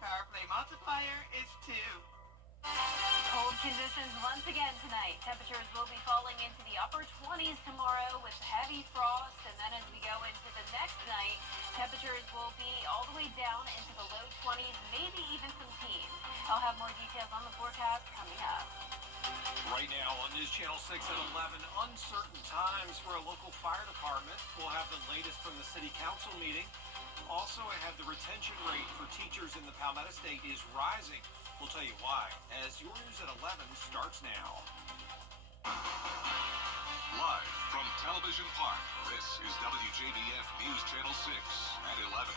power play multiplier is 2. Cold conditions once again tonight. Temperatures will be falling into the upper 20s tomorrow with heavy frost. And then as we go into the next night, temperatures will be all the way down into the low 20s, maybe even some teens. I'll have more details on the forecast coming up. Right now on News Channel 6 at 11, uncertain times for a local fire department. We'll have the latest from the city council meeting. Also ahead, the retention rate for teachers in the Palmetto State is rising. We'll tell you why as your News at 11 starts now. Live from Television Park, this is WJBF News Channel 6 at 11.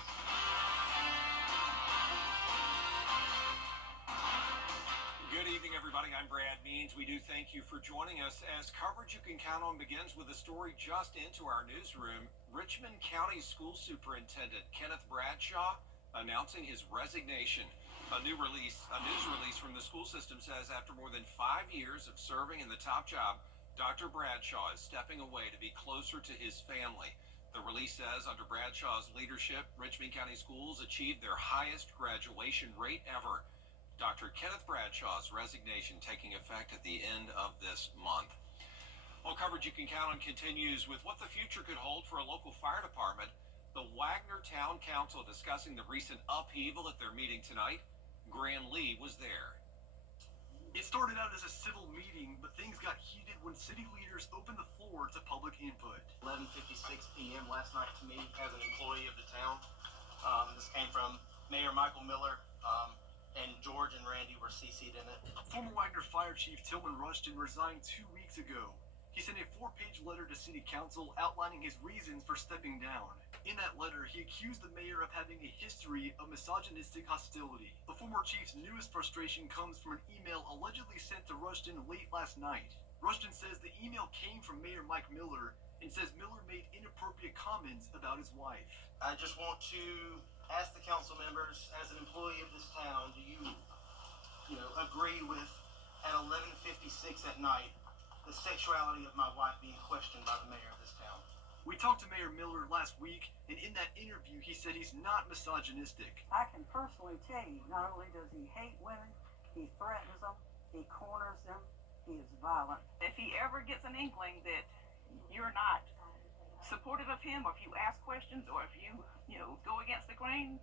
Good evening, everybody. I'm Brad Means. We do thank you for joining us as coverage you can count on begins with a story just into our newsroom. Richmond County School Superintendent Kenneth Bradshaw announcing his resignation. A news release from the school system says after more than 5 years of serving in the top job, Dr. Bradshaw is stepping away to be closer to his family. The release says under Bradshaw's leadership, Richmond County schools achieved their highest graduation rate ever. Dr. Kenneth Bradshaw's resignation taking effect at the end of this month. All coverage you can count on continues with what the future could hold for a local fire department. The Wagner Town Council discussing the recent upheaval at their meeting tonight. Graham Lee was there. It started out as a civil meeting, but things got heated when city leaders opened the floor to public input. 11:56 p.m. last night to me as an employee of the town. This came from Mayor Michael Miller, and George and Randy were CC'd in it. Former Wagner Fire Chief Tillman Rushton resigned 2 weeks ago. He sent a 4-page letter to City Council outlining his reasons for stepping down. In that letter, he accused the mayor of having a history of misogynistic hostility. The former chief's newest frustration comes from an email allegedly sent to Rushton late last night. Rushton says the email came from Mayor Mike Miller and says Miller made inappropriate comments about his wife. I just want to ask the council members, as an employee of this town, do you agree with at 11:56 at night the sexuality of my wife being questioned by the mayor of this town? We talked to Mayor Miller last week, and in that interview, he said he's not misogynistic. I can personally tell you, not only does he hate women, he threatens them, he corners them, he is violent. If he ever gets an inkling that you're not supportive of him, or if you ask questions, or if you go against the grain,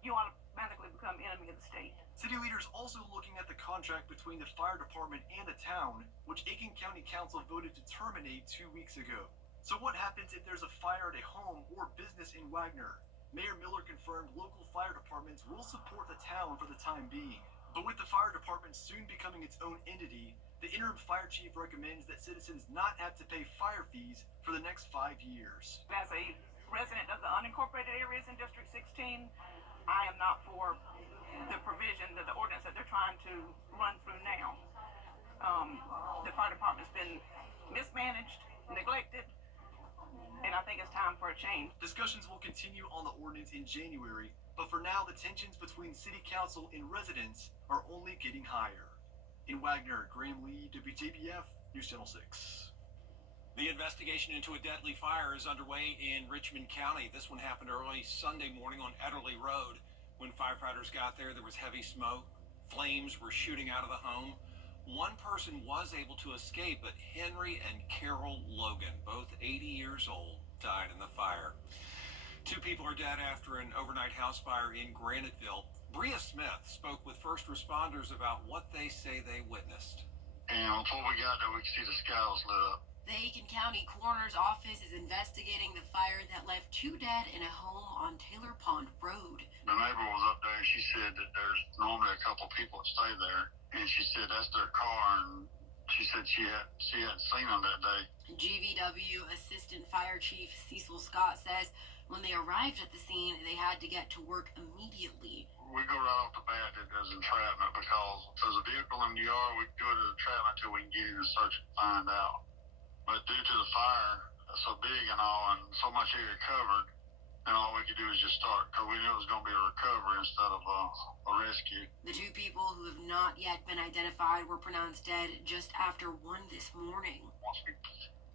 you automatically become enemy of the state. City leaders also looking at the contract between the fire department and the town, which Aiken County Council voted to terminate 2 weeks ago. So what happens if there's a fire at a home or business in Wagner? Mayor Miller confirmed local fire departments will support the town for the time being. But with the fire department soon becoming its own entity, the interim fire chief recommends that citizens not have to pay fire fees for the next 5 years. As a resident of the unincorporated areas in District 16, I am not for the provision that the ordinance that they're trying to run through now. The fire department's been mismanaged, neglected, and I think it's time for a change. Discussions will continue on the ordinance in January, but for now, the tensions between City Council and residents are only getting higher. In Wagner, Graham Lee, WJBF, News Channel 6. The investigation into a deadly fire is underway in Richmond County. This one happened early Sunday morning on Ederly Road. When firefighters got there was heavy smoke. Flames were shooting out of the home. One person was able to escape, but Henry and Carol Logan, both 80 years old, died in the fire. 2 people are dead after an overnight house fire in Graniteville. Bria Smith spoke with first responders about what they say they witnessed. And before we got there, we could see the sky was lit up. The Aiken County Coroner's Office is investigating the fire that left 2 dead in a home on Taylor Pond Road. The neighbor was up there, and she said that there's normally a couple people that stay there, and she said that's their car, and she said she hadn't seen them that day. GVW Assistant Fire Chief Cecil Scott says when they arrived at the scene, they had to get to work immediately. We go right off the bat that there's entrapment because if there's a vehicle in the yard, we go to the entrapment until we can get in and search and find out. But due to the fire, so big and all, and so much area covered, and all we could do is just start, because we knew it was going to be a recovery instead of a rescue. The 2 people who have not yet been identified were pronounced dead just after 1 this morning. Once we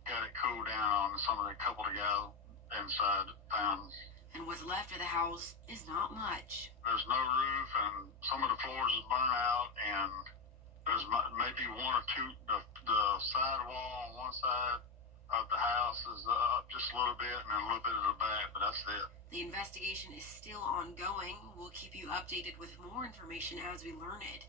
got it cooled down, some of the couple of guys inside found and what's left of the house is not much. There's no roof, and some of the floors is burnt out, and there's maybe one or two. The sidewall on one side of the house is up just a little bit, and then a little bit of the back, but that's it. The investigation is still ongoing. We'll keep you updated with more information as we learn it.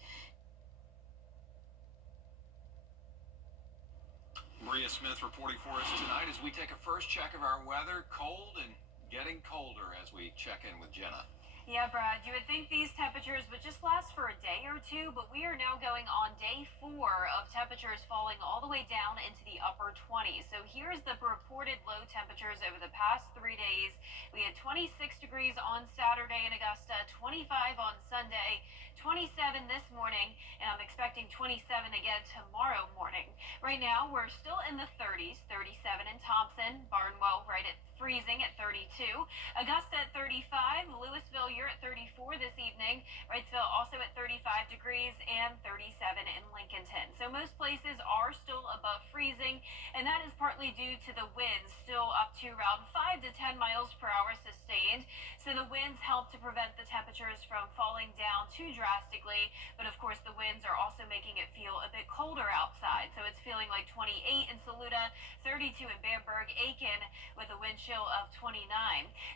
Maria Smith reporting for us tonight as we take a first check of our weather. Cold and getting colder as we check in with Jenna. Yeah, Brad, you would think these temperatures would just last for a day or two, but we are now going on day 4 of temperatures falling all the way down into the upper 20s. So here's the reported low temperatures over the past 3 days. We had 26 degrees on Saturday in Augusta, 25 on Sunday, 27 this morning, and I'm expecting 27 again tomorrow morning. Right now, we're still in the 30s, 37 in Thompson, Barnwell right at freezing at 32, Augusta at 35, Louisville, you're at 34 this evening, Wrightsville also at 35 degrees, and 37 in Lincolnton. So most places are still above freezing, and that is partly due to the winds still up to around 5 to 10 miles per hour sustained. So the winds help to prevent the temperatures from falling down too drastically, but of course the winds are also making it feel a bit colder outside. So it's feeling like 28 in Saluda, 32 in Bamberg, Aiken with a wind chill of 29.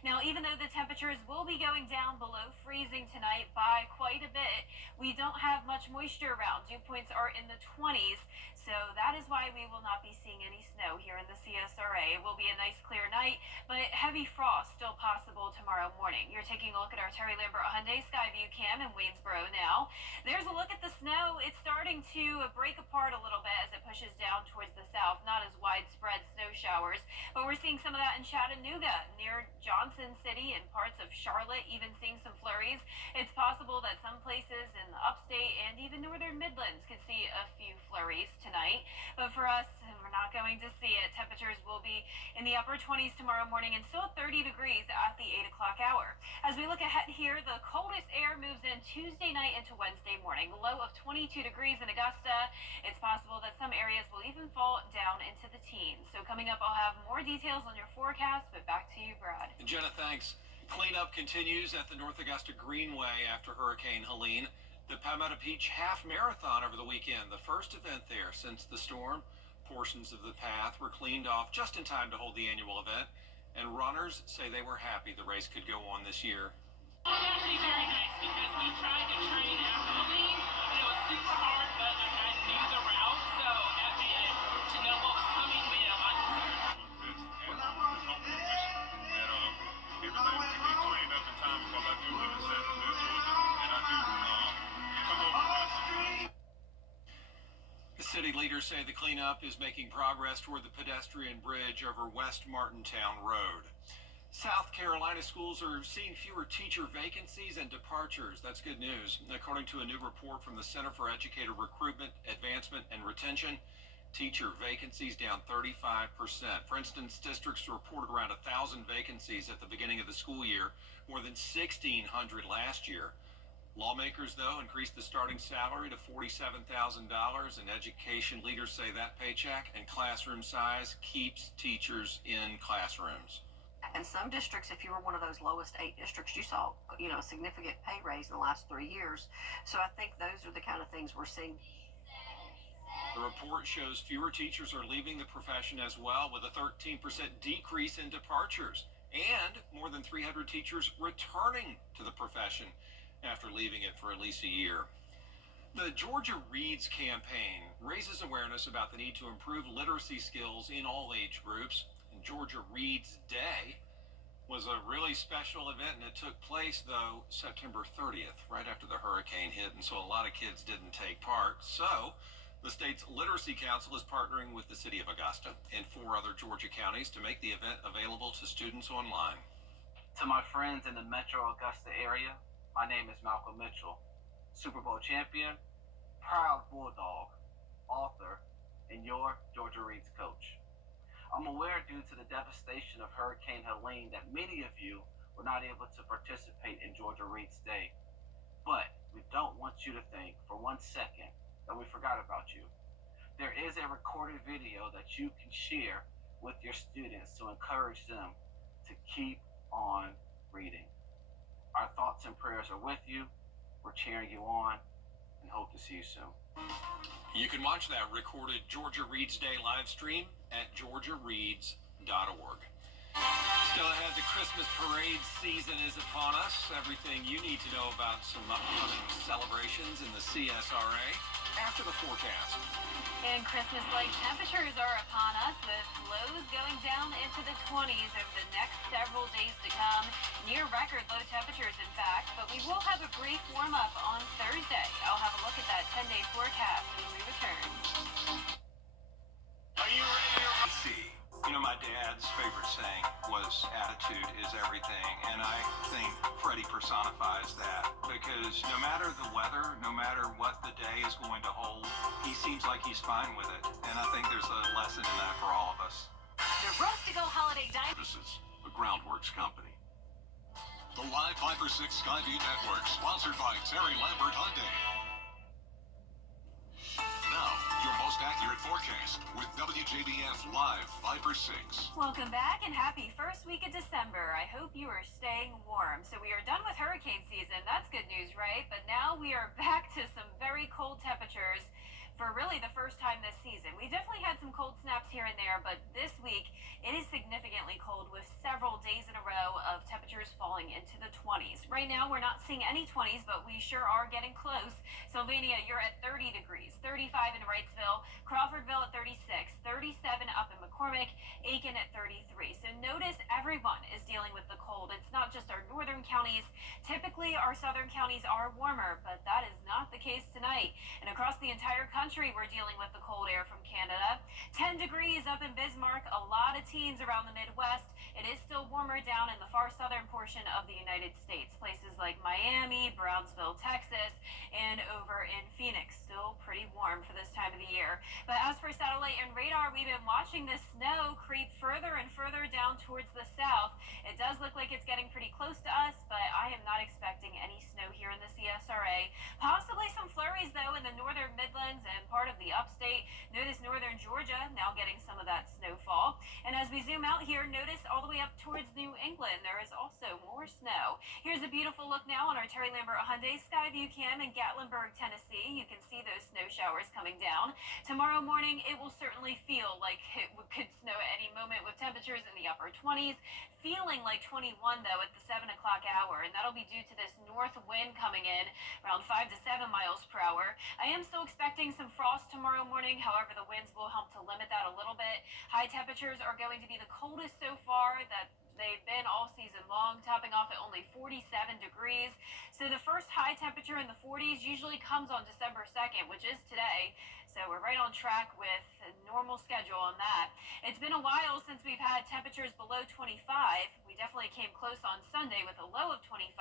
Now, even though the temperatures will be going down below freezing tonight by quite a bit, we don't have much moisture around. Dew points are in the 20s, so that is why we will not be seeing any snow here in the CSRA. It will be a nice clear night, but heavy frost still possible tomorrow morning. You're taking a look at our Terry Lambert Hyundai Skyview cam in Waynesboro now. There's a look at the snow. It's starting to break apart a little bit as it pushes down towards the south. Not as widespread snow showers, but we're seeing some of that in Chattanooga, near Johnson City and parts of Charlotte, even seeing some flurries. It's possible that some places in the upstate and even northern Midlands could see a few flurries tonight. But for us, we're not going to see it. Temperatures will be in the upper 20s tomorrow morning and still 30 degrees at the 8 o'clock hour. As we look ahead here, the coldest air moves in Tuesday night into Wednesday morning. Low of 22 degrees in Augusta. It's possible that some areas will even fall down into the teens. So coming up, I'll have more details on your forecast, but back to you, Brad. Jenna, thanks. Cleanup continues at the North Augusta Greenway after Hurricane Helene. The Palmetto Beach Half Marathon over the weekend, the first event there since the storm. Portions of the path were cleaned off just in time to hold the annual event, and runners say they were happy the race could go on this year. It was actually very nice because we tried to train after Helene, and it was super hard, but I knew the route, so that made it to know what was coming made it a lot easier. Everything will be cleaned up in time because I do live in Central Georgia, and I do come over once. The city leaders say the cleanup is making progress toward the pedestrian bridge over West Martintown Road. South Carolina schools are seeing fewer teacher vacancies and departures. That's good news. According to a new report from the Center for Educator Recruitment, Advancement, and Retention, teacher vacancies down 35%. For instance, districts reported around 1,000 vacancies at the beginning of the school year, more than 1,600 last year. Lawmakers, though, increased the starting salary to $47,000, and education leaders say that paycheck and classroom size keeps teachers in classrooms. And some districts, if you were one of those lowest 8 districts, you saw, a significant pay raise in the last 3 years. So I think those are the kind of things we're seeing. The report shows fewer teachers are leaving the profession as well, with a 13% decrease in departures, and more than 300 teachers returning to the profession after leaving it for at least a year. The Georgia Reads campaign raises awareness about the need to improve literacy skills in all age groups. And Georgia Reads Day was a really special event, and it took place, though, September 30th, right after the hurricane hit, and so a lot of kids didn't take part. So the state's Literacy Council is partnering with the city of Augusta and 4 other Georgia counties to make the event available to students online. To my friends in the Metro Augusta area, my name is Malcolm Mitchell, Super Bowl champion, proud Bulldog, author, and your Georgia Reads coach. I'm aware due to the devastation of Hurricane Helene that many of you were not able to participate in Georgia Reads Day. But we don't want you to think for 1 second that we forgot about you. There is a recorded video that you can share with your students to encourage them to keep on reading. Our thoughts and prayers are with you. We're cheering you on and hope to see you soon. You can watch that recorded Georgia Reads Day live stream at georgiareads.org. Still ahead, the Christmas parade season is upon us. Everything you need to know about some upcoming celebrations in the CSRA after the forecast. And Christmas-like temperatures are upon us, with lows going down into the 20s over the next several days to come. Near record low temperatures, in fact, but we will have a brief warm-up on Thursday. I'll have a look at that 10-day forecast when we return. Are you ready to see? You know, my dad's favorite saying was attitude is everything, and I think Freddie personifies that, because no matter the weather, no matter what the day is going to hold, he seems like he's fine with it, and I think there's a lesson in that for all of us. The Roast-to-Go Holiday Dine. Services, a Groundworks company. The Live Viper 6 Skyview Network, sponsored by Terry Lambert Hyundai. Now, your most accurate forecast with WJBF Live Viper 6. Welcome back and happy first week of December. I hope you are staying warm. So we are done with hurricane season. That's good news, right? But now we are back to some very cold temperatures for really the first time this season. We definitely had some cold snaps here and there, but this week it is significantly cold, with several days in a row of temperatures falling into the 20s. Right now we're not seeing any 20s, but we sure are getting close. Sylvania, you're at 30 degrees, 35 in Wrightsville, Crawfordville at 36, 37 up in McCormick, Aiken at 33. So notice everyone is dealing with the cold. It's not just our northern counties. Typically our southern counties are warmer, but that is not the case tonight. And across the entire country, we're dealing with the cold air from Canada. 10 degrees up in Bismarck, a lot of teens around the Midwest. It is still warmer down in the far southern portion of the United States. Places like Miami, Brownsville, Texas, and over in Phoenix. Still pretty warm for this time of the year. But as for satellite and radar, we've been watching the snow creep further and further down towards the south. It does look like it's getting pretty close to us, but I am not expecting any snow here in the CSRA. Possibly some flurries, though, in the northern Midlands and part of the upstate. Notice northern Georgia now getting some of that snowfall. And as we zoom out here, notice all the way up towards New England, there is also more snow. Here's a beautiful look now on our Terry Lambert Hyundai Skyview Cam in Gatlinburg, Tennessee. You can see those snow showers coming down. Tomorrow morning, it will certainly feel like it could snow at any moment, with temperatures in the upper 20s, feeling like 21 though at the 7 o'clock hour, and that'll be due to this north wind coming in around 5 to 7 miles per hour. I am still expecting some frost tomorrow morning. However, the winds will help to limit that a little bit. High temperatures are going to be the coldest so far that they've been all season long, topping off at only 47 degrees. So the first high temperature in the 40s usually comes on December 2nd, which is today. So we're right on track with a normal schedule on that. It's been a while since we've had temperatures below 25. We definitely came close on Sunday with a low of 25,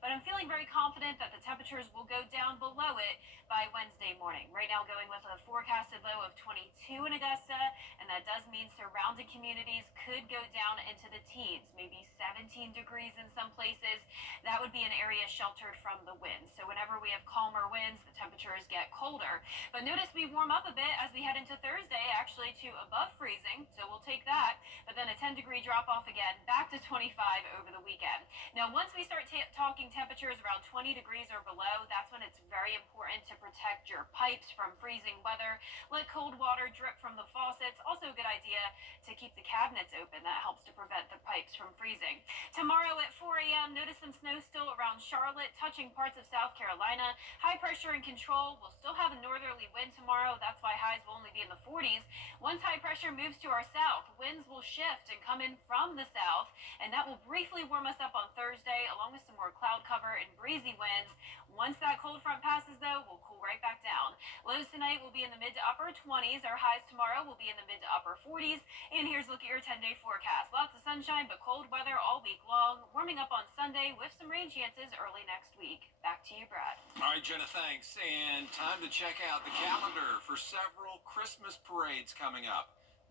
but I'm feeling very confident that the temperatures will go down below it by Wednesday morning. Right now going with a forecasted low of 22 in Augusta, and that does mean surrounding communities could go down into the teens, maybe 17 degrees in some places. That would be an area sheltered from the winds. So whenever we have calmer winds, the temperatures get colder. But notice we warm up a bit as we head into Thursday, actually to above freezing, so we'll take that. But then a 10-degree drop off again, back to 25 over the weekend. Now, once we start talking temperatures around 20 degrees or below, that's when it's very important to protect your pipes from freezing weather. Let cold water drip from the faucets. Also a good idea to keep the cabinets open. That helps to prevent the pipes from freezing. Tomorrow at 4 a.m., notice some snow still around Charlotte, touching parts of South Carolina. High pressure in control. We'll still have a northerly wind tomorrow. That's why highs will only be in the 40s. Once high pressure moves to our south, winds will shift and come in from the south, and that will briefly warm us up on Thursday, along with some more cloud cover and breezy winds. Once that cold front passes, though, we'll cool right back down. Lows tonight will be in the mid to upper 20s. Our highs tomorrow will be in the mid to upper 40s. And here's a look at your 10-day forecast. Lots of sunshine, but cold weather all week long. Warming up on Sunday with some rain chances early next week. Back to you, Brad. All right, Jenna, thanks. And time to check out the calendar for several Christmas parades coming up.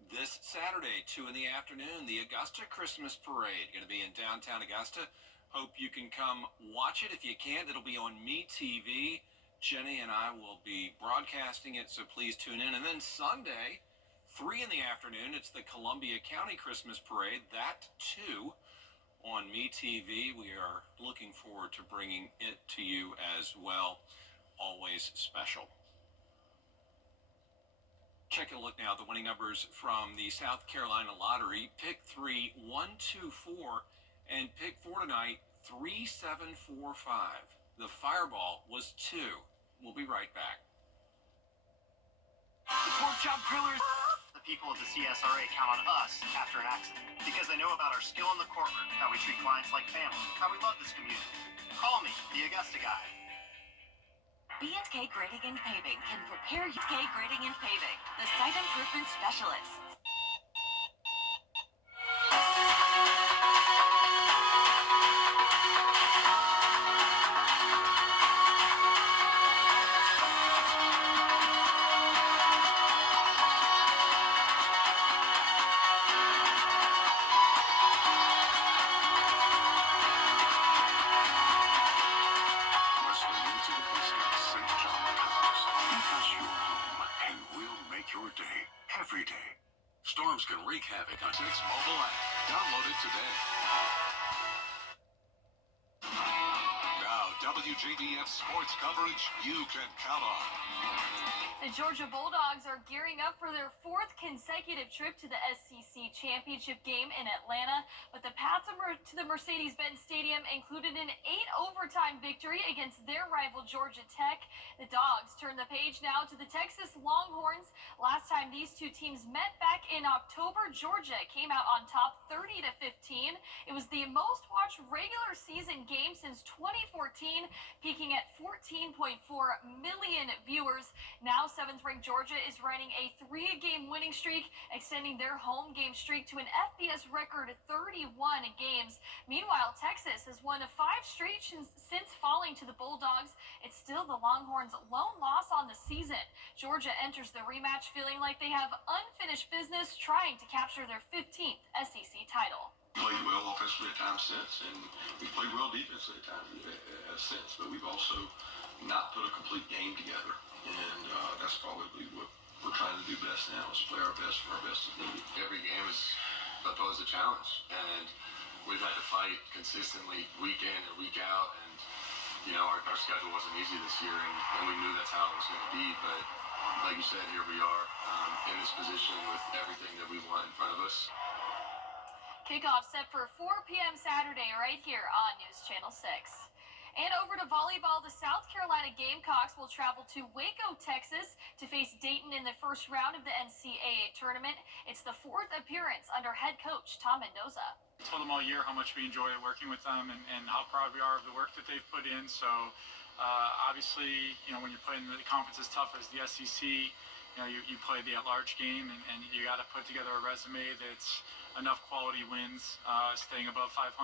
This Saturday, 2 in the afternoon, the Augusta Christmas Parade, going to be in downtown Augusta. Hope you can come watch it if you can. It'll be on MeTV. Jenny and I will be broadcasting it, so please tune in. And then Sunday, 3 in the afternoon, it's the Columbia County Christmas Parade. That, too, on MeTV. We are looking forward to bringing it to you as well. Always special. Check a look now at the winning numbers from the South Carolina Lottery. Pick 3, 1, 2, 4, and pick 4 tonight, 3, 7, 4, 5. The fireball was 2. We'll be right back. The pork chop grillers. The people of the CSRA count on us after an accident because they know about our skill in the courtroom, how we treat clients like family, how we love this community. Call me, the Augusta guy. B&K Grading and Paving can prepare you. B&K Grading and Paving, the site improvement specialists. Every day. Storms can wreak havoc on its mobile app. Download it today. Now, WJBF sports coverage you can count on. The Georgia Bulldogs are gearing up for their 4th consecutive trip to the SEC Championship game in Atlanta, but the path to the Mercedes-Benz Stadium included an 8-overtime victory against their rival Georgia Tech. The Dogs turn the page now to the Texas Longhorns. Last time these two teams met back in October, Georgia came out on top 30-15. It was the most watched regular season game since 2014, peaking at 14.4 million viewers. Now 7th-ranked Georgia is running a 3-game winning streak, extending their home game streak to an FBS record 31 games. Meanwhile, Texas has won 5 straight since falling to the Bulldogs. It's still the Longhorns' lone loss on the season. Georgia enters the rematch feeling like they have unfinished business, trying to capture their 15th SEC title. Played well offensively at times since, and we played well defensively at times since, but we've also not put a complete game together. And that's probably what we're trying to do best now, is play our best for our best is needed. Every game is posed a challenge, and we've had to fight consistently week in and week out. And you know, our schedule wasn't easy this year, and we knew that's how it was going to be. But like you said, here we are in this position with everything that we want in front of us. Kickoff set for 4 p.m. Saturday right here on News Channel 6. And over to volleyball, the South Carolina Gamecocks will travel to Waco, Texas to face Dayton in the first round of the NCAA tournament. It's the 4th appearance under head coach Tom Mendoza. I told them all year how much we enjoy working with them and how proud we are of the work that they've put in. So obviously, you know, when you're playing the conference as tough as the SEC, you know, you play the at-large game and you got to put together a resume that's enough quality wins, staying above 500.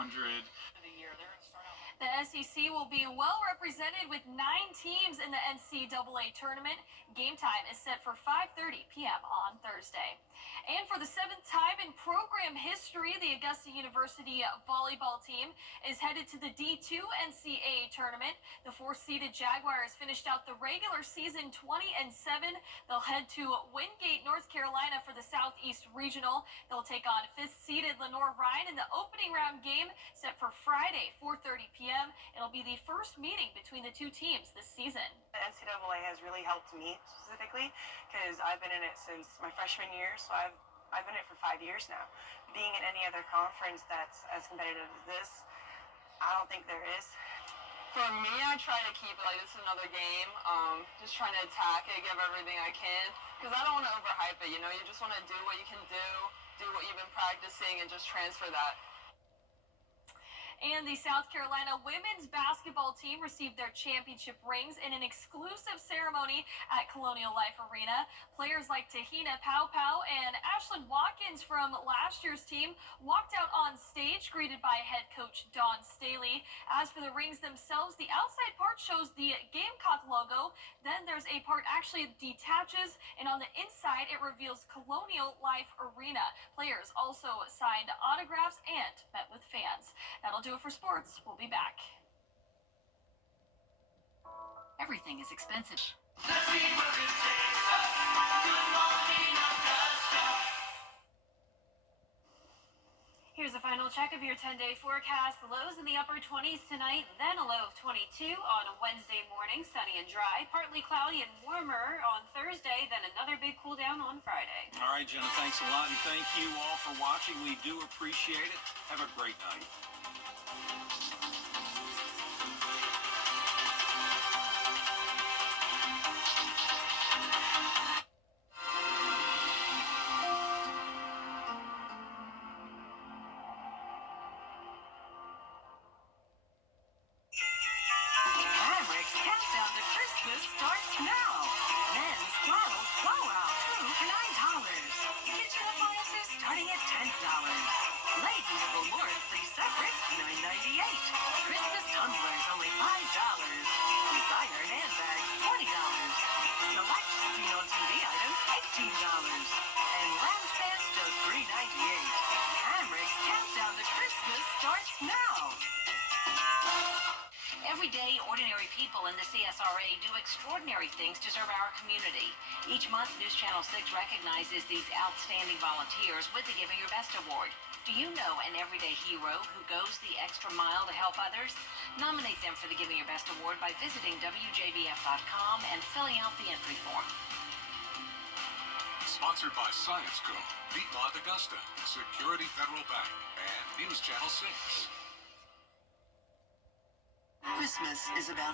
The SEC will be well represented with 9 teams in the NCAA tournament. Game time is set for 5:30 p.m. on Thursday. And for the 7th time in program history, the Augusta University volleyball team is headed to the D2 NCAA tournament. The 4th-seeded Jaguars finished out the regular season 20-7. They'll head to Wingate, North Carolina for the Southeast Regional. They'll take on 5th-seeded Lenore Ryan in the opening round game set for Friday, 4:30 p.m. It'll be the first meeting between the two teams this season. The NCAA has really helped me specifically because I've been in it since my freshman year, so I've been in it for 5 years now. Being in any other conference that's as competitive as this, I don't think there is. For me, I try to keep it like this is another game. Just trying to attack it, give everything I can, because I don't want to overhype it. You know, you just want to do what you can do what you've been practicing, and just transfer that. And the South Carolina women's basketball team received their championship rings in an exclusive ceremony at Colonial Life Arena. Players like Tahina Powpow and Ashlyn Watkins from last year's team walked out on stage, greeted by head coach Dawn Staley. As for the rings themselves, the outside part shows the Gamecock logo. Then there's a part actually detaches, and on the inside it reveals Colonial Life Arena. Players also signed autographs and met with fans. That'll do it for sports. We'll be back. Everything is expensive. Here's Here's a final check of your 10-day forecast. Lows in the upper 20s tonight, then a low of 22 on a Wednesday morning, sunny and dry. Partly cloudy and warmer on Thursday, then another big cool down on Friday. All right, Jenna, thanks a lot, and thank you all for watching. We do appreciate it. Have a great night. Hamrick's countdown to Christmas starts now. Men's flannels blowout, 2 for $9. Kitchen appliances starting at $10. Ladies velour-free separates, $9.98. Christmas tumblers only $5. Designer handbags, $20. Select seen on TV items, $18. And lounge pants just $3.98. Hamrick's countdown to Christmas starts now. Every day, ordinary people in the CSRA do extraordinary things to serve our community. Each month, News Channel 6 recognizes these outstanding volunteers with the Giving Your Best Award. Do you know an everyday hero who goes the extra mile to help others? Nominate them for the Giving Your Best Award by visiting WJBF.com and filling out the entry form. Sponsored by Science Co., Piedmont Augusta, Security Federal Bank, and News Channel 6. Christmas is about